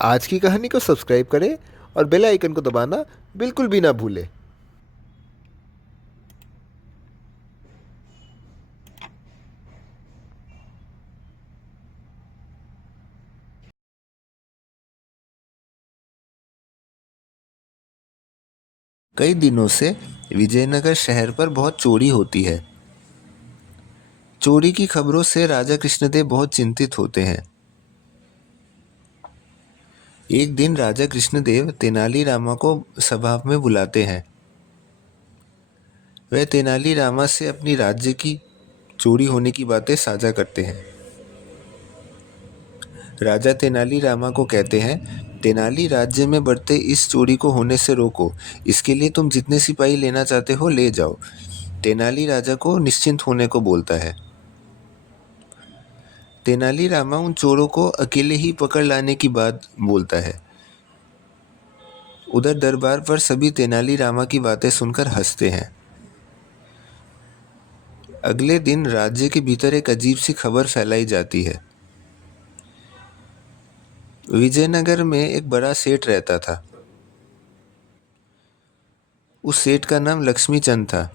आज की कहानी को सब्सक्राइब करें और बेल आइकन को दबाना बिल्कुल भी ना भूलें। कई दिनों से विजयनगर शहर पर बहुत चोरी होती है। चोरी की खबरों से राजा कृष्णदेव बहुत चिंतित होते हैं। एक दिन राजा कृष्णदेव तेनालीरामा को सभा में बुलाते हैं। वह तेनालीरामा से अपनी राज्य की चोरी होने की बातें साझा करते हैं। राजा तेनालीरामा को कहते हैं, तेनाली, राज्य में बढ़ते इस चोरी को होने से रोको। इसके लिए तुम जितने सिपाही लेना चाहते हो ले जाओ। तेनाली राजा को निश्चिंत होने को बोलता है। तेनालीरामा उन चोरों को अकेले ही पकड़ लाने की बात बोलता है। उधर दरबार पर सभी तेनालीरामा की बातें सुनकर हंसते हैं। अगले दिन राज्य के भीतर एक अजीब सी खबर फैलाई जाती है। विजयनगर में एक बड़ा सेठ रहता था। उस सेठ का नाम लक्ष्मीचंद था।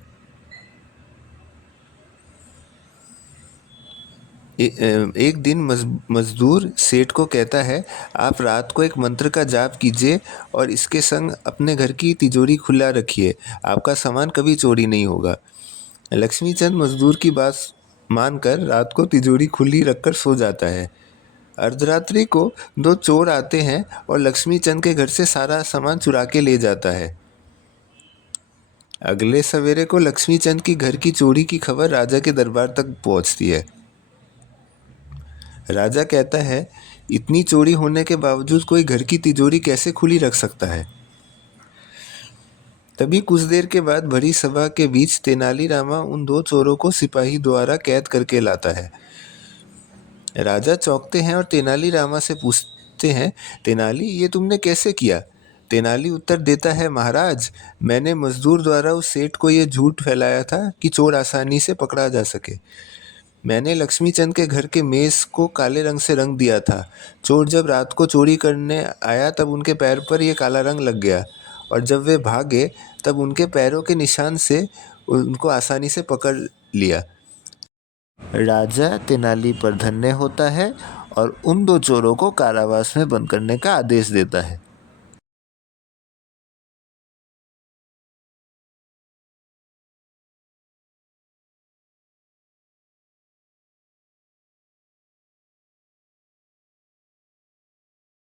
एक दिन मजदूर सेठ को कहता है, आप रात को एक मंत्र का जाप कीजिए और इसके संग अपने घर की तिजोरी खुला रखिए। आपका सामान कभी चोरी नहीं होगा। लक्ष्मीचंद मजदूर की बात मानकर रात को तिजोरी खुली रखकर सो जाता है। अर्धरात्रि को दो चोर आते हैं और लक्ष्मीचंद के घर से सारा सामान चुरा के ले जाता है। अगले सवेरे को लक्ष्मीचंद की घर की चोरी की खबर राजा के दरबार तक पहुंचती है। राजा कहता है, इतनी चोरी होने के बावजूद कोई घर की तिजोरी कैसे खुली रख सकता है। तभी कुछ देर के बाद भरी सभा के बीच तेनालीरामा उन दो चोरों को सिपाही द्वारा कैद करके लाता है। राजा चौंकते हैं और तेनालीरामा से पूछते हैं, तेनाली, ये तुमने कैसे किया। तेनाली उत्तर देता है, महाराज, मैंने मजदूर द्वारा उस सेठ को ये झूठ फैलाया था कि चोर आसानी से पकड़ा जा सके। मैंने लक्ष्मीचंद के घर के मेज को काले रंग से रंग दिया था। चोर जब रात को चोरी करने आया तब उनके पैर पर यह काला रंग लग गया और जब वे भागे तब उनके पैरों के निशान से उनको आसानी से पकड़ लिया। राजा तेनाली पर धन्य होता है और उन दो चोरों को कारावास में बंद करने का आदेश देता है।